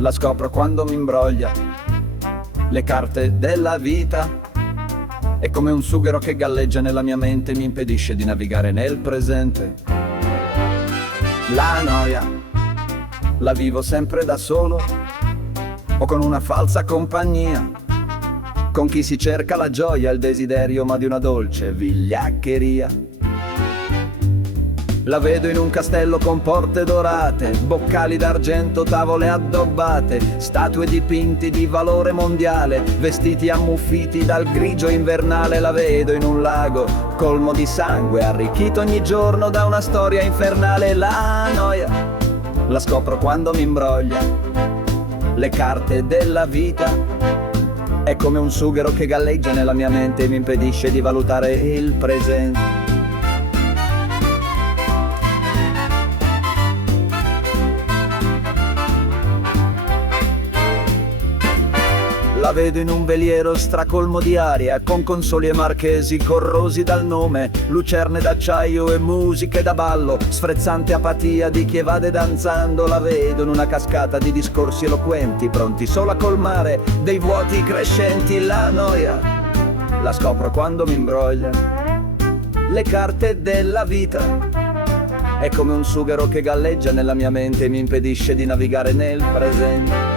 La scopro quando mi imbroglia le carte della vita. È come un sughero che galleggia nella mia mente e mi impedisce di navigare nel presente. La noia la vivo sempre da solo o con una falsa compagnia, con chi si cerca la gioia e il desiderio ma di una dolce vigliaccheria. La vedo in un castello con porte dorate, boccali d'argento, tavole addobbate, statue dipinti di valore mondiale, vestiti ammuffiti dal grigio invernale. La vedo in un lago colmo di sangue, arricchito ogni giorno da una storia infernale. La noia la scopro quando mi imbroglia le carte della vita. È come un sughero che galleggia nella mia mente e mi impedisce di valutare il presente. La vedo in un veliero stracolmo di aria, con consoli e marchesi corrosi dal nome, lucerne d'acciaio e musiche da ballo, sfrezzante apatia di chi evade danzando. La vedo in una cascata di discorsi eloquenti, pronti solo a colmare dei vuoti crescenti. La noia la scopro quando mi imbroglia le carte della vita. È come un sughero che galleggia nella mia mente e mi impedisce di navigare nel presente.